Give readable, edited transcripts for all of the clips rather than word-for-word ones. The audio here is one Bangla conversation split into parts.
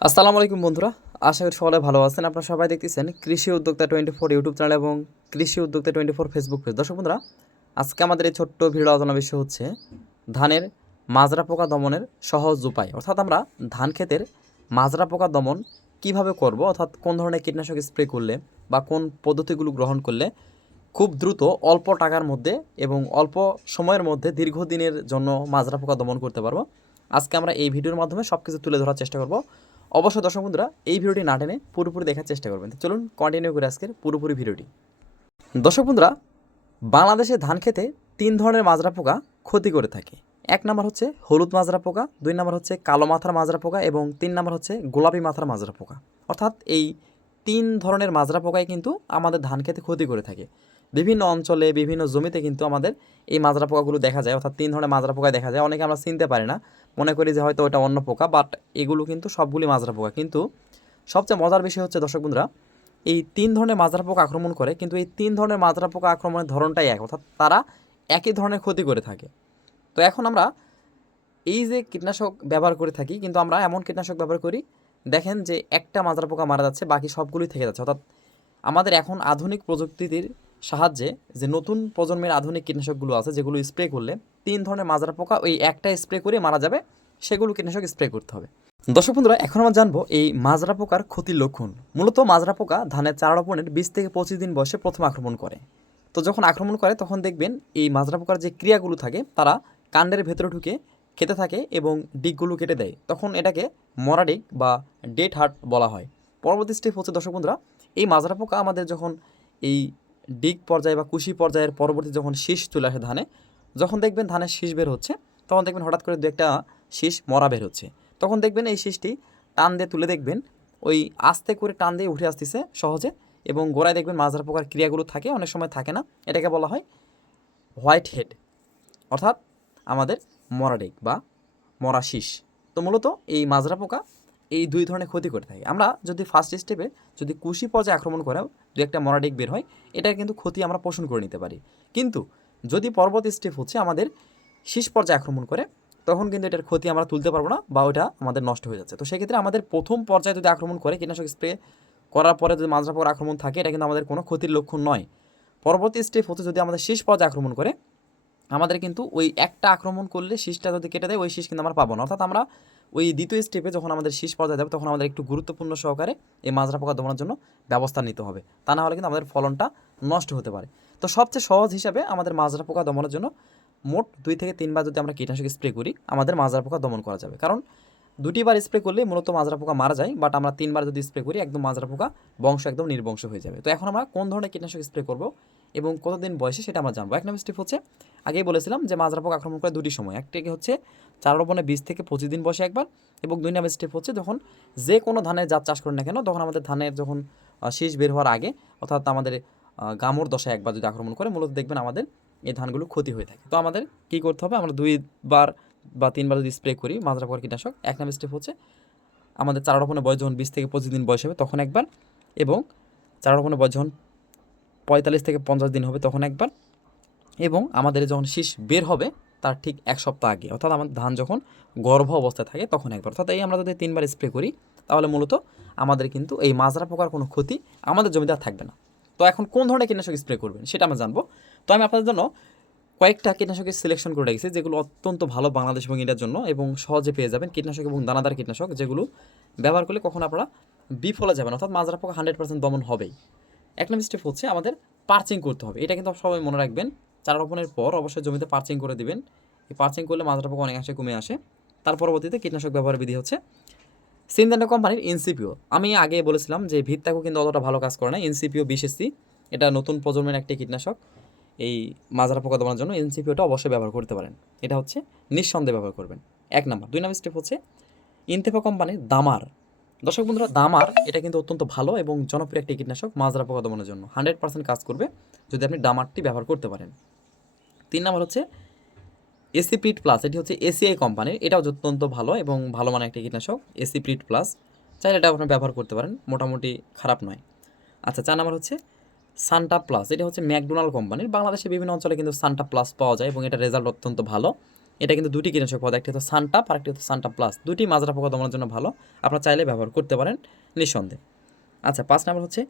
আসসালামু আলাইকুম বন্ধুরা, আশা করি সকলে ভালো আছেন। আপনারা সবাই দেখতেছেন কৃষি উদ্যোক্তা 24 ইউটিউব চ্যানেল এবং কৃষি উদ্যোক্তা 24 ফেসবুক পেজ। দর্শক বন্ধুরা, আজকে আমাদের এই ছোট্ট ভিডিও আলোচনা বিষয় হচ্ছে ধানের মাজরা পোকা দমনের সহজ উপায়। অর্থাৎ আমরা ধান ক্ষেতের মাজরা পোকা দমন কিভাবে করব, অর্থাৎ কোন ধরনের কীটনাশক স্প্রে করলে বা কোন পদ্ধতিগুলো গ্রহণ করলে খুব দ্রুত অল্প টাকার মধ্যে এবং অল্প সময়ের মধ্যে দীর্ঘদিনের জন্য মাজরা পোকা দমন করতে পারবো। আজকে আমরা এই ভিডিওর মাধ্যমে সব কিছু তুলে ধরার চেষ্টা করব। অবশ্যই দর্শক বন্ধুরা এই ভিডিওটি না টেনে পুরোপুরি দেখার চেষ্টা করবেন। তো চলুন কন্টিনিউ করে আজকের পুরোপুরি ভিডিওটি। দর্শক বন্ধুরা, বাংলাদেশে ধান খেতে 3 ধরনের মাজরা পোকা ক্ষতি করে থাকে। 1 নম্বর হচ্ছে হলুদ মাজরা পোকা, 2 নম্বর হচ্ছে কালো মাথার মাজরা পোকা এবং 3 নম্বর হচ্ছে গোলাপি মাথার মাজরা পোকা। অর্থাৎ এই 3 ধরনের মাজরা পোকাই কিন্তু আমাদের ধান খেতে ক্ষতি করে থাকে। বিভিন্ন অঞ্চলে বিভিন্ন জমিতে কিন্তু আমাদের এই মাজরা পোকাগুলো দেখা যায়। অর্থাৎ 3 ধরনের মাজরা পোকা দেখা যায়। অনেকে আমরা চিনতে পারি না, মনে করি যে হয়তো ওটা অন্য পোকা, বাট এগুলো কিন্তু সবগুলি মাজরা পোকা। কিন্তু সবচেয়ে মজার বিষয় হচ্ছে দর্শক বন্ধুরা, এই 3 ধরনের মাজরা পোকা আক্রমণ করে, কিন্তু এই 3 ধরনের মাজরা পোকা আক্রমণের ধরনটাই এক, অর্থাৎ তারা একই ধরনের ক্ষতি করে থাকে। তো এখন আমরা এই যে কীটনাশক ব্যবহার করে থাকি, কিন্তু আমরা এমন কীটনাশক ব্যবহার করি, দেখেন যে একটা মাজরা পোকা মারা যাচ্ছে, বাকি সবগুলোই থেকে যাচ্ছে। অর্থাৎ আমাদের এখন আধুনিক প্রযুক্তির সাহায্যে যে নতুন প্রজন্মের আধুনিক কীটনাশকগুলো আছে, যেগুলো স্প্রে করলে 3 ধরনের মাজরা পোকা ওই একটা স্প্রে করে মারা যাবে, সেগুলো কীটনাশক স্প্রে করতে হবে। দর্শক বন্ধুরা, এখন আমরা জানবো এই মাজরা পোকার ক্ষতির লক্ষণ। মূলত মাজরা পোকা ধানের চারা রোপণের 20 থেকে 25 দিন বয়সে প্রথম আক্রমণ করে। তো যখন আক্রমণ করে তখন দেখবেন এই মাজরা পোকার যে ক্রিয়াগুলো থাকে, তারা কাণ্ডের ভেতরে ঢুকে খেতে থাকে এবং ডিগগুলো কেটে দেয়। তখন এটাকে মরা ডিগ বা ডেড হার্ট বলা হয়। পরবর্তী স্টেপ হচ্ছে দর্শক বন্ধুরা, এই মাজরা পোকা আমাদের যখন এই ডিগ পর্যায়ে বা কুশি পর্যায়ের পরবর্তী যখন শীষ চলে আসে ধানে, যখন দেখবেন ধানের শীষ বের হচ্ছে, তখন দেখবেন হঠাৎ করে দু একটা শীষ মরা বের হচ্ছে। তখন দেখবেন এই শীষটি টান দিয়ে তুলে দেখবেন ওই আস্তে করে টান দিয়ে উঠে আসতেছে সহজে, এবং গোড়ায় দেখবেন মাজরা পোকার ক্রিয়াগুলো থাকে, অনেক সময় থাকে না। এটাকে বলা হয় হোয়াইট হেড, অর্থাৎ আমাদের মরা ডিগ বা মরা শীষ। তো মূলত এই মাজরা পোকা এই 2 ধরনের ক্ষতি করে থাকে। আমরা যদি ফার্স্ট স্টেপে যদি কুশি পর্যায়ে আক্রমণ করেও দু একটা মরা ডিগ বের হয়, এটার কিন্তু ক্ষতি আমরা পোষণ করে নিতে পারি। কিন্তু যদি পরবর্তী স্টেপ হচ্ছে আমাদের শীষ পর্যায়ে আক্রমণ করে, তখন কিন্তু এটার ক্ষতি আমরা তুলতে পারবো না বা ওটা আমাদের নষ্ট হয়ে যাচ্ছে। তো সেক্ষেত্রে আমাদের প্রথম পর্যায়ে যদি আক্রমণ করে কীটনাশক স্প্রে করার পরে যদি মাজরা পোকার আক্রমণ থাকে, এটা কিন্তু আমাদের কোনো ক্ষতির লক্ষণ নয়। পরবর্তী স্টেপ হচ্ছে যদি আমাদের শীষ পর্যায়ে আক্রমণ করে, আমাদের কিন্তু ওই একটা আক্রমণ করলে শীষটা যদি কেটে দেয়, ওই শীষ কিন্তু আমরা পাবো না। অর্থাৎ আমরা ওই দ্বিতীয় স্টেপে যখন আমাদের শীষ পর্যায়ে যাবে, তখন আমাদের একটু গুরুত্বপূর্ণ সহকারে এই মাজরা পোকা দমানোর জন্য ব্যবস্থা নিতে হবে। তা না হলে কিন্তু আমাদের ফলনটা নষ্ট হতে পারে। তো সবচেয়ে সহজ হিসাবে আমাদের মাজরা পোকা দমনের জন্য মোট 2 থেকে 3 বার যদি আমরা কীটনাশক স্প্রে করি, আমাদের মাজরা পোকা দমন করা যাবে। কারণ 2টি বার স্প্রে করলে মূলত মাজরা পোকা মারা যায়, বাট আমরা 3 বার যদি স্প্রে করি, একদম মাজরা পোকা বংশ একদম নির্বংশ হয়ে যাবে। তো এখন আমরা কোন ধরনের কীটনাশক স্প্রে করব এবং কতদিন বয়সে, সেটা আমরা জানবো। 1 নম্বর স্টেপ হচ্ছে, আগেই বলেছিলাম যে মাজরা পোকা আক্রমণ করে 2টি সময়। একটি হচ্ছে চারা রোপণে 20 থেকে 25 দিন বয়সে একবার, এবং 2 নম্বর স্টেপ হচ্ছে যখন যে কোনো ধানের জাত চাষ করেন না কেন, তখন আমাদের ধানের যখন শীষ বের হওয়ার আগে, অর্থাৎ আমাদের গামর দশায় একবার যদি আক্রমণ করে, মূলত দেখবেন আমাদের এই ধানগুলো ক্ষতি হয়ে থাকে। তো আমাদের কী করতে হবে, আমরা 2 বার বা 3 বার যদি স্প্রে করি মাজরা পোকার কীটনাশক, 1 নম্বর স্টেপ হচ্ছে আমাদের চারা রোপণের বয়স যখন 20 থেকে 25 দিন বয়স হবে তখন একবার, এবং চারা রোপণের বয়স যখন 45 থেকে 50 দিন হবে তখন একবার, এবং আমাদের যখন শীষ বের হবে তার ঠিক 1 সপ্তাহ আগে, অর্থাৎ আমাদের ধান যখন গর্ভ অবস্থায় থাকে তখন একবার। অর্থাৎ এই আমরা যদি 3 বার স্প্রে করি, তাহলে মূলত আমাদের কিন্তু এই মাজরা পোকার কোনো ক্ষতি আমাদের জমিতে আর থাকবে না। তো এখন কোন ধরনের কীটনাশক স্প্রে করবেন সেটা আমরা জানবো। তো আমি আপনাদের জন্য কয়েকটা কীটনাশকের সিলেকশন করে রেখেছি, যেগুলো অত্যন্ত ভালো বাংলাদেশ এবং ইন্ডিয়ার জন্য, এবং সহজে পেয়ে যাবেন কীটনাশক এবং দানাদার কীটনাশক, যেগুলো ব্যবহার করলে কখনো আপনারা বিফলে যাবেন, অর্থাৎ মাজরা পোকা 100% দমন হবেই। 1 নম্বর স্টেপ হচ্ছে আমাদের পার্চিং করতে হবে। এটা কিন্তু সবাই মনে রাখবেন, চারা রোপণের পর অবশ্যই জমিতে পার্চিং করে দিবেন। এই পার্চিং করলে মাজরা পোকা অনেকাংশে কমে আসে। তার পরবর্তীতে কীটনাশক ব্যবহারের বিধি হচ্ছে সিনজেন্টা কোম্পানির ইনসিপিও। আমি আগে বলেছিলাম যে ভিত্তাকও কিন্তু অতটা ভালো কাজ করে না। ইনসিপিও 20SC, এটা নতুন প্রজন্মের একটি কীটনাশক। এই মাজরা পোকা দমানোর জন্য এনসিপিওটা অবশ্যই ব্যবহার করতে পারেন। এটা হচ্ছে নিঃসন্দেহে ব্যবহার করবেন, 1 নাম্বার। 2 নাম্বার স্টেপ হচ্ছে ইনতেফা কোম্পানির দামার। দর্শক বন্ধুরা, দামার এটা কিন্তু অত্যন্ত ভালো এবং জনপ্রিয় একটি কীটনাশক মাজরা পোকা দমানোর জন্য। 100% কাজ করবে যদি আপনি দামারটি ব্যবহার করতে পারেন। 3 নাম্বার হচ্ছে এসিপ্রিট প্লাস, এটি হচ্ছে এসিআই কোম্পানির, এটাও অত্যন্ত ভালো এবং ভালো মানের একটি কীটনাশক। এসিপ্রিট প্লাস চাইলে এটা আপনি ব্যবহার করতে পারেন, মোটামুটি খারাপ নয়। আচ্ছা, 4 নাম্বার হচ্ছে সান্টা প্লাস, এটা হচ্ছে ম্যাকডোনাল্ড কোম্পানির। বাংলাদেশে বিভিন্ন অঞ্চলে কিন্তু সান্টা প্লাস পাওয়া যায় এবং এটা রেজাল্ট অত্যন্ত ভালো। এটা কিন্তু দুটি কীটনাশক পদ, একটি হচ্ছে সানটাপ আর একটি হচ্ছে সানটাপ প্লাস। দুটি মাজরা পোকা দমনের জন্য ভালো, আপনারা চাইলে ব্যবহার করতে পারেন নিঃসন্দেহে। আচ্ছা, 5 নাম্বার হচ্ছে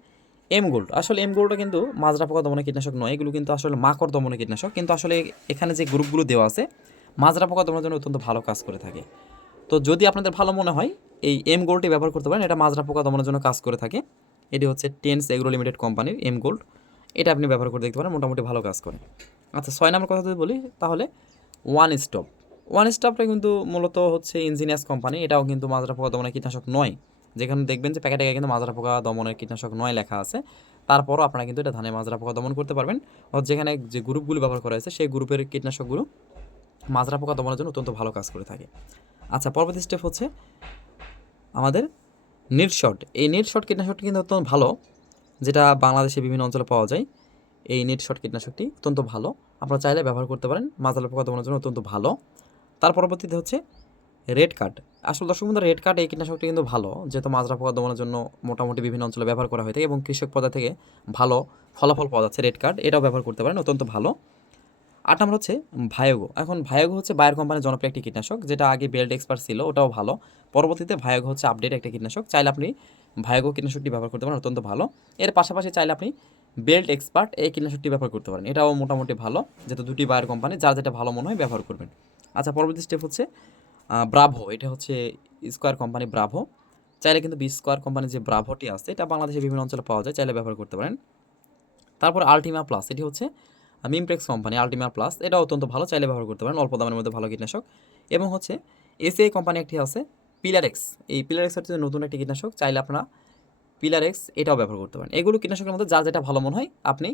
এম গোল্ড। আসলে এম গোল্ডটা কিন্তু মাজরা পোকা দমনের কীটনাশক নয়, এগুলো কিন্তু আসলে মাকড় দমনের কীটনাশক। কিন্তু আসলে এখানে যে গ্রুপগুলো দেওয়া আছে মাজরা পোকা দমনের জন্য অত্যন্ত ভালো কাজ করে থাকে। তো যদি আপনাদের ভালো মনে হয় এই এম গোল্ডটি ব্যবহার করতে পারেন, এটা মাজরা পোকা দমনের জন্য কাজ করে থাকে। এটি হচ্ছে টেন্স এগ্রো লিমিটেড কোম্পানির এম গোল্ড, এটা আপনি ব্যবহার করে দেখতে পারেন, মোটামুটি ভালো কাজ করে। আচ্ছা, 6 নম্বর কথা যদি বলি তাহলে ওয়ান স্টপ। ওয়ান স্টপটা কিন্তু মূলত হচ্ছে ইঞ্জিনিয়ার্স কোম্পানি, এটাও কিন্তু মাজরা পোকা দমনের কীটনাশক নয়। যেখানে দেখবেন যে প্যাকেটে কিন্তু মাজরা পোকা দমনের কীটনাশক নয় লেখা আছে, তারপরও আপনারা কিন্তু এটা ধানে মাজরা পোকা দমন করতে পারবেন। অর্থাৎ যেখানে যে গ্রুপগুলো ব্যবহার করা হয়েছে সেই গ্রুপের কীটনাশকগুলো মাজরা পোকা দমনের জন্য অত্যন্ত ভালো কাজ করে থাকে। আচ্ছা, পরবর্তী স্টেপ হচ্ছে আমাদের নেট শট। এই নেট শট কীটনাশকটি কিন্তু অত্যন্ত ভালো, যেটা বাংলাদেশে বিভিন্ন অঞ্চলে পাওয়া যায়। এই নেট শট কীটনাশকটি অত্যন্ত ভালো, আপনারা চাইলে ব্যবহার করতে পারেন, মাজরা পোকা দমনের জন্য অত্যন্ত ভালো। তার পরবর্তীতে হচ্ছে রেড কার্ড। আসলে দর্শক বন্ধুরা, রেড কার্ড এই কীটনাশকটি কিন্তু ভালো, যেহেতু মাজরা পোকা দমনের জন্য মোটামুটি বিভিন্ন অঞ্চলে ব্যবহার করা হয়ে থাকে এবং কৃষক পর্যায় থেকে ভালো ফলাফল পাওয়া যাচ্ছে। রেড কার্ড এটাও ব্যবহার করতে পারেন, অত্যন্ত ভালো। 8 নম্বর হচ্ছে ভায়োগো। এখন ভায়োগো হচ্ছে বায়ার কোম্পানির জনপ্রিয় একটি কীটনাশক, যেটা আগে বেল্ট এক্সপার্ট ছিল, ওটাও ভালো। পরবর্তীতে ভায়োগো হচ্ছে আপডেট একটা কীটনাশক, চাইলে আপনি ভায়োগো কীটনাশকটি ব্যবহার করতে পারেন, অত্যন্ত ভালো। এর পাশাপাশি চাইলে আপনি বেল্ট এক্সপার্ট এই কীটনাশকটি ব্যবহার করতে পারেন, এটাও মোটামুটি ভালো, যেহেতু দুটি বায়ার কোম্পানি, যার যেটা ভালো মনে হয় ব্যবহার করবেন। আচ্ছা, পরবর্তী স্টেপ হচ্ছে ব্রাভো। এটা হচ্ছে স্কোয়ার কোম্পানি ব্রাভো, চাইলে কিন্তু স্কোয়ার কোম্পানির যে ব্রাভোটি আছে এটা বাংলাদেশে বিভিন্ন অঞ্চলে পাওয়া যায়, চাইলে ব্যবহার করতে পারেন। তারপর আলটিমা প্লাস, এটি হচ্ছে মিমপ্রেক্স কোম্পানি আলটিমা প্লাস, এটা অত্যন্ত ভালো, চাইলে ব্যবহার করতে পারেন, অল্প দামের মধ্যে ভালো কীটনাশক। এবং হচ্ছে এসিআই কোম্পানি একটি আছে পিলারেক্স, এই পিলারেক্স হচ্ছে নতুন একটি কীটনাশক, চাইলে আপনারা পিলারেক্স এটাও ব্যবহার করতে পারেন। এগুলো কীটনাশকের মধ্যে যার যেটা ভালো মনে হয় আপনি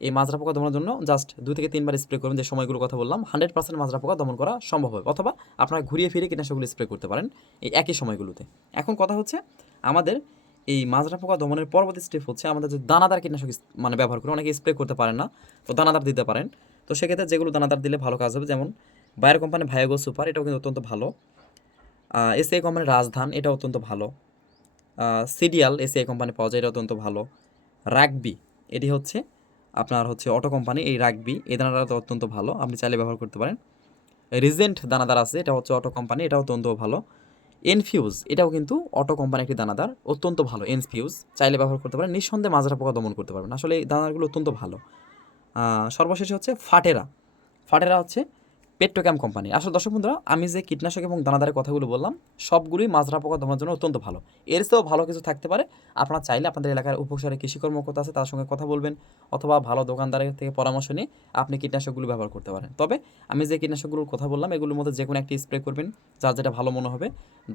এই মাজরা পোকা দমনের জন্য জাস্ট 2 থেকে 3 বার স্প্রে করুন, যে সময়গুলোর কথা বললাম 100% মাজরা পোকা দমন করা সম্ভব হবে, অথবা আপনারা ঘুরিয়ে ফিরে কীটনাশকগুলো স্প্রে করতে পারেন এই একই সময়গুলোতে। এখন কথা হচ্ছে আমাদের এই মাজরা পোকা দমনের পরবর্তী স্টেপ হচ্ছে আমাদের যে দানাদার কীটনাশক মানে ব্যবহার করে অনেকে স্প্রে করতে পারেন না, তো দানাদার দিতে পারেন। তো সেক্ষেত্রে যেগুলো দানাদার দিলে ভালো কাজ হবে, যেমন বায়ার কোম্পানি ভায়োগো সুপার, এটাও কিন্তু অত্যন্ত ভালো। এসিআই কোম্পানির রাজধান, এটা অত্যন্ত ভালো। সিডিয়াল এসিআই কোম্পানি পাওয়া যায়, এটা অত্যন্ত ভালো। রাগবি, এটি হচ্ছে আপনার হচ্ছে অটো কোম্পানি, এই রাগবি এই দানাদার অত্যন্ত ভালো, আপনি চাইলে ব্যবহার করতে পারেন। রিজেন্ট দানাদার আছে, এটা হচ্ছে অটো কোম্পানি, এটাও অত্যন্ত ভালো। এনফিউজ, এটাও কিন্তু অটো কোম্পানি একটি দানাদার, অত্যন্ত ভালো। এনফিউজ চাইলে ব্যবহার করতে পারেন, নিঃসন্দেহে মাজরা পোকা দমন করতে পারবেন, আসলে এই দানাদারগুলো অত্যন্ত ভালো। সর্বশেষে হচ্ছে ফাটেরা। ফাটেরা হচ্ছে পেট্রোক্যাম কোম্পানি। আসলে দর্শক বন্ধুরা, আমি যে কীটনাশক এবং দানাদারের কথাগুলো বললাম সবগুলোই মাজরা পোকা দমনের জন্য অত্যন্ত ভালো। এর চেয়েও ভালো কিছু থাকতে পারে, আপনারা চাইলে আপনাদের এলাকার উপসারে কৃষি কর্মকর্তা আছে তার সঙ্গে কথা বলবেন, অথবা ভালো দোকানদারের থেকে পরামর্শ নিয়ে আপনি কীটনাশকগুলো ব্যবহার করতে পারেন। তবে আমি যে কীটনাশকগুলোর কথা বললাম এগুলোর মধ্যে যে কোনো একটি স্প্রে করবেন, যার যেটা ভালো মনে হবে,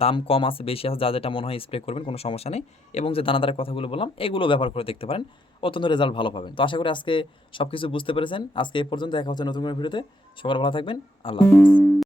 দাম কম আছে বেশি আছে, যার যেটা মনে হয় স্প্রে করবেন, কোনো সমস্যা নেই। এবং যে দানাদারের কথাগুলো বললাম এগুলো ব্যবহার করে দেখতে পারেন, অত্যন্ত রেজাল্ট ভালো পাবেন। তো আশা করি আজকে সব কিছু বুঝতে পেরেছেন। আজকে এই পর্যন্ত, দেখা হচ্ছে নতুন কোনো ভিডিওতে। সবার ভালো থাকবেন, আল্লাহ হাফেজ।